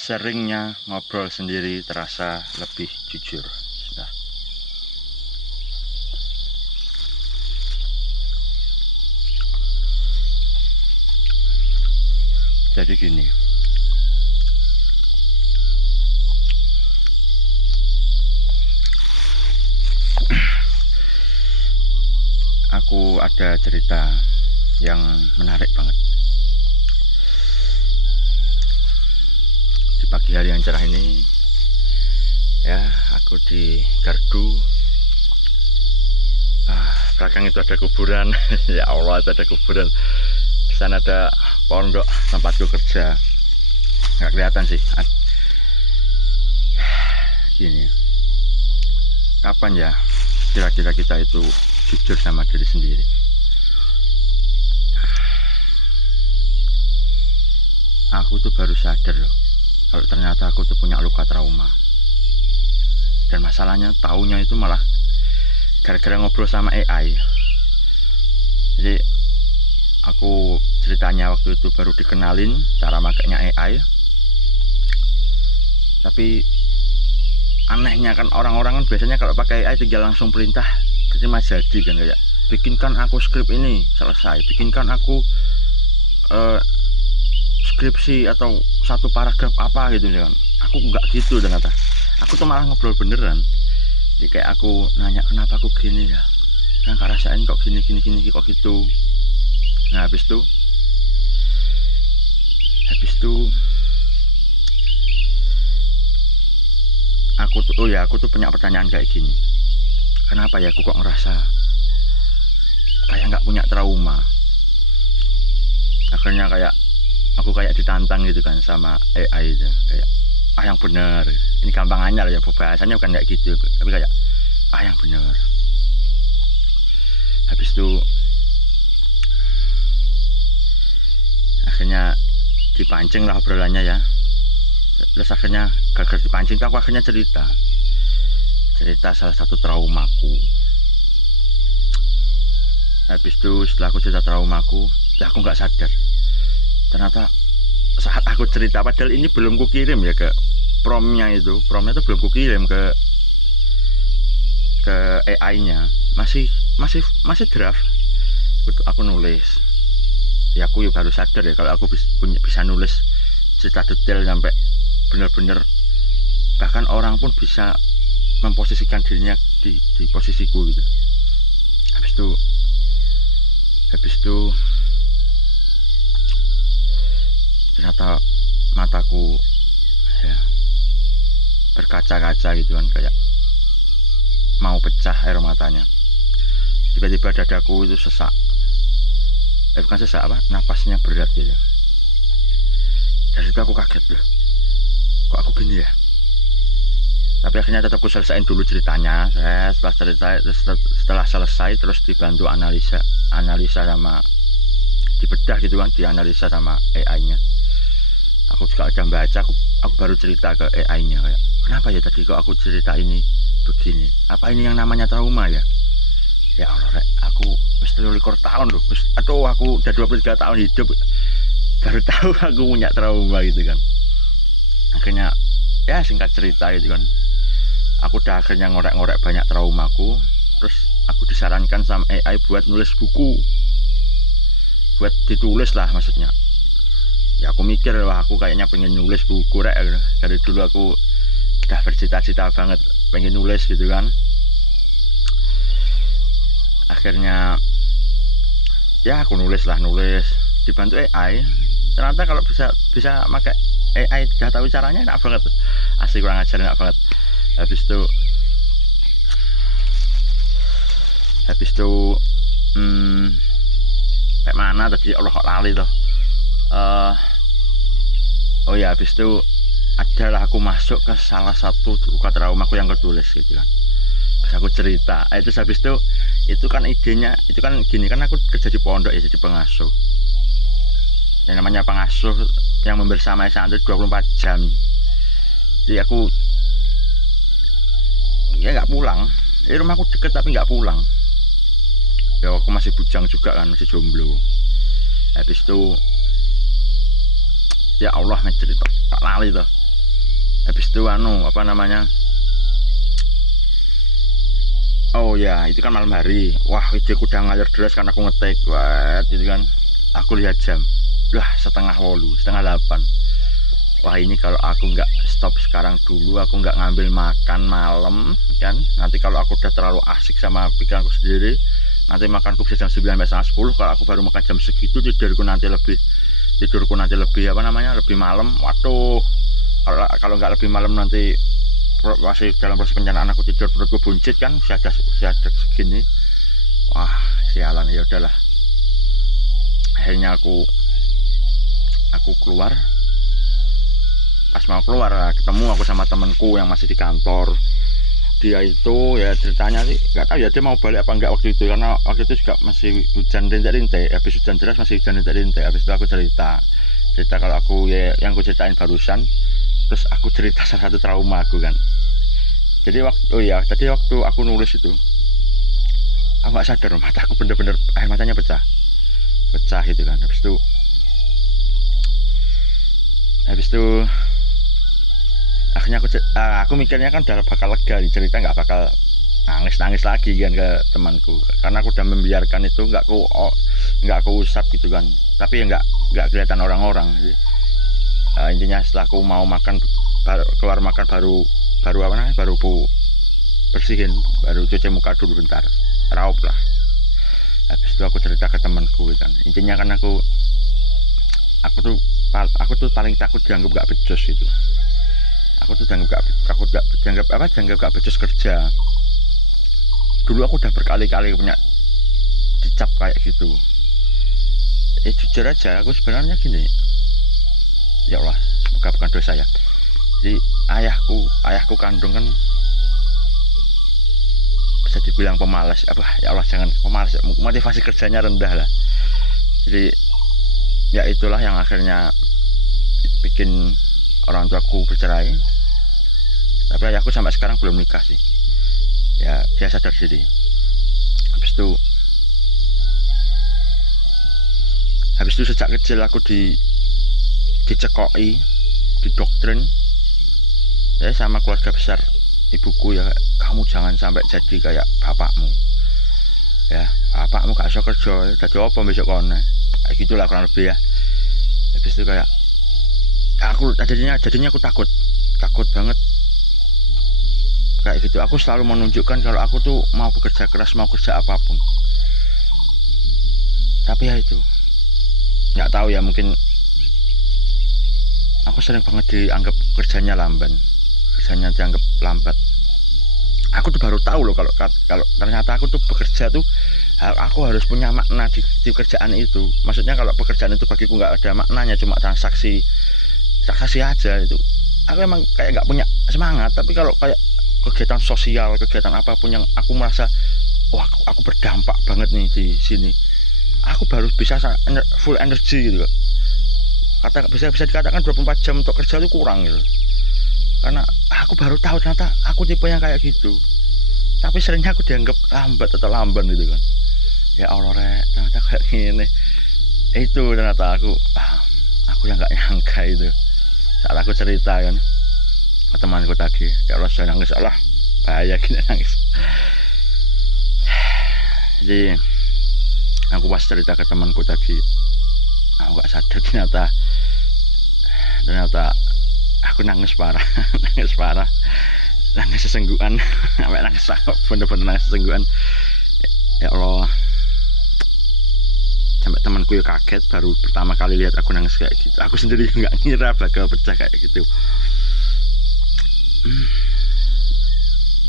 seringnya ngobrol sendiri terasa lebih jujur. Nah, jadi gini, aku ada cerita yang menarik banget. Di pagi hari yang cerah ini, ya, aku di gardu. Belakang itu ada kuburan. Ya Allah, itu ada kuburan. Di sana ada pondok tempatku kerja. Nggak kelihatan sih. Gini, kapan ya kira-kira kita itu jujur sama diri sendiri? Aku tuh baru sadar loh, kalau ternyata aku tuh punya luka trauma. Dan masalahnya taunya itu malah gara-gara ngobrol sama AI. Jadi aku ceritanya waktu itu baru dikenalin cara makainya AI. Tapi anehnya kan, orang-orang kan biasanya kalau pakai AI tinggal langsung perintah terima jadi kan, kayak bikinkan aku skrip ini selesai, bikinkan aku skripsi atau satu paragraf apa gitu kan. Aku nggak gitu ternyata. Aku tuh malah ngobrol beneran. Jadi kayak aku nanya kenapa aku gini ya, kan rasain kok gini kok gitu. Nah habis itu aku tuh punya pertanyaan kayak gini, kenapa ya aku kok ngerasa kayak nggak punya trauma. Akhirnya kayak aku kayak ditantang gitu kan sama AI itu, kayak yang bener, ini gampangannya lah ya, bahasanya bukan kayak gitu, tapi kayak yang bener. Habis itu akhirnya dipancing lah obrolannya ya. Terus akhirnya gagal dipancing, aku akhirnya cerita salah satu traumaku. Habis itu setelah aku cerita traumaku, ya aku nggak sadar ternyata saat aku cerita, padahal ini belum kukirim ya ke promnya itu belum kukirim ke AI-nya, masih draft. Aku nulis ya, aku baru sadar ya kalau aku bisa nulis cerita detail sampai bener-bener, bahkan orang pun bisa memposisikan dirinya di posisiku gitu. Habis itu ternyata mataku ya berkaca-kaca gitu kan, kayak mau pecah air matanya. Tiba-tiba dadaku itu sesak, bukan sesak, napasnya berat gitu. Dari situ aku kaget loh, kok aku gini ya. Tapi akhirnya tetap aku selesaiin dulu ceritanya. Setelah selesai terus dibantu analisa sama dibedah gitu kan, dianalisa sama AI-nya. Aku juga udah baca, aku baru cerita ke AI-nya kayak, kenapa ya tadi kok aku cerita ini begini? Apa ini yang namanya trauma ya? Ya Allah, aku mesti 23 tahun loh. Atau aku udah 23 tahun hidup baru tahu aku punya trauma gitu kan. Akhirnya ya singkat cerita gitu kan, aku udah akhirnya ngorek-ngorek banyak traumaku. Terus aku disarankan sama AI buat nulis buku, buat ditulis lah maksudnya. Ya aku mikir, wah aku kayaknya pengen nulis buku rek. Dari dulu aku udah bercita-cita banget pengen nulis gitu kan. Akhirnya ya aku nulis dibantu AI. Ternyata kalau bisa pakai AI, udah tahu caranya, enak banget. Asli kurang ajar, enak banget. Habis itu kayak mana tadi, Allah kok lali toh. Oh ya, habis itu adalah aku masuk ke salah satu luka trauma aku yang ketulis gitu kan. Terus aku cerita, itu habis itu kan idenya, itu kan gini kan, aku kerja di pondok ya, jadi pengasuh. Yang namanya pengasuh yang membersamai santri 24 jam. Jadi aku ya nggak pulang. Rumahku deket tapi nggak pulang. Ya aku masih bujang juga kan, masih jomblo. Habis itu ya Allah, cerita tak lali tuh. Habis itu apa namanya, oh ya itu kan malam hari. Wah videoku udah ngalir deras karena aku ngetek. Wah gitu kan, aku lihat jam, lah 7:30, 7:30. Wah ini kalau aku nggak stop sekarang dulu, aku nggak ngambil makan malam kan, nanti kalau aku udah terlalu asik sama pikiranku sendiri, nanti makanku bisa jam 9 sampai 10. Kalau aku baru makan jam segitu, tidurku nanti lebih apa namanya, lebih malam. Waduh, kalau nggak lebih malam nanti masih dalam proses pencernaan aku tidur, perutku buncit kan, usia ada segini. Wah sialan. Ya udahlah, akhirnya aku keluar. Pas mau keluar ketemu aku sama temenku yang masih di kantor. Dia itu ya ceritanya sih nggak tahu ya dia mau balik apa enggak waktu itu, karena waktu itu juga masih hujan rintik-rintik. Habis hujan deras masih hujan rintik-rintik. Habis itu aku cerita kalau aku ya yang aku ceritain barusan. Terus aku cerita salah satu trauma aku kan. Jadi tadi waktu aku nulis itu, aku nggak sadar mataku bener-bener air matanya pecah gitu kan. Habis itu akhirnya aku mikirnya kan udah bakal lega nih, cerita nggak bakal nangis lagi kan ke temanku, karena aku udah membiarkan itu, nggak aku usap gitu kan. Tapi ya nggak kelihatan orang-orang. Intinya setelah aku mau makan, keluar makan, baru bersihin, baru cuci muka dulu bentar, raup lah. Habis itu aku cerita ke temanku kan. Intinya kan aku tuh paling takut dianggap gak becus gitu. Aku tuh dianggap gak becus kerja. Dulu aku udah berkali-kali punya dicap kayak gitu. Jujur aja aku sebenarnya gini, ya Allah semoga bukan dosa ya. Jadi ayahku kandung kan bisa dibilang pemalas. Ya Allah jangan pemalas, motivasi kerjanya rendah lah. Jadi ya itulah yang akhirnya bikin orang tuaku bercerai. Tapi ayahku sampai sekarang belum nikah sih. Ya dia sadar diri. Habis itu sejak kecil aku dicekoki, didoktrin ya sama keluarga besar ibuku ya, kamu jangan sampai jadi kayak bapakmu. Ya bapakmu gak iso kerja, jadi apa besok kono. Kayak gitulah kurang lebih ya. Habis itu kayak jadinya aku takut banget kayak gitu. Aku selalu menunjukkan kalau aku tuh mau bekerja keras, mau kerja apapun. Tapi ya itu nggak tahu ya, mungkin aku sering banget dianggap kerjanya dianggap lambat. Aku tuh baru tahu loh kalau ternyata aku tuh bekerja tuh aku harus punya makna di kerjaan itu. Maksudnya kalau pekerjaan itu bagiku nggak ada maknanya, cuma transaksi aja, itu aku emang kayak nggak punya semangat. Tapi kalau kayak kegiatan sosial, kegiatan apapun yang aku merasa wah aku berdampak banget nih di sini, aku baru bisa full energi gitu. Bisa dikatakan 24 jam untuk kerja itu kurang gitu. Karena aku baru tahu ternyata aku tipe yang kayak gitu. Tapi seringnya aku dianggap lamban gitu kan. Ya Allah ternyata kayak gini. Itu ternyata aku yang nggak nyangka itu. Saat aku cerita kan ke temanku tadi, ya Allah jangan nangis, Allah bahaya gini nangis. Jadi aku pas cerita ke temanku tadi, aku gak sadar ternyata aku nangis parah. Nangis sesenggukan. Sampai nangis, bener-bener nangis sesenggukan. Ya Allah, sampai temanku ya kaget, baru pertama kali lihat aku nangis kayak gitu. Aku sendiri nggak ngira bakal pecah kayak gitu.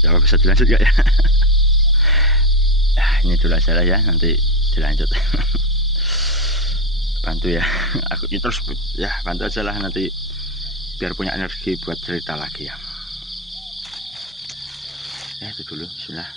Ya bisa dilanjut gak ya? Ini dulu aja lah ya, nanti dilanjut. Bantu ya, aku terus ya bantu aja lah nanti biar punya energi buat cerita lagi ya. Ya itu dulu, bismillah.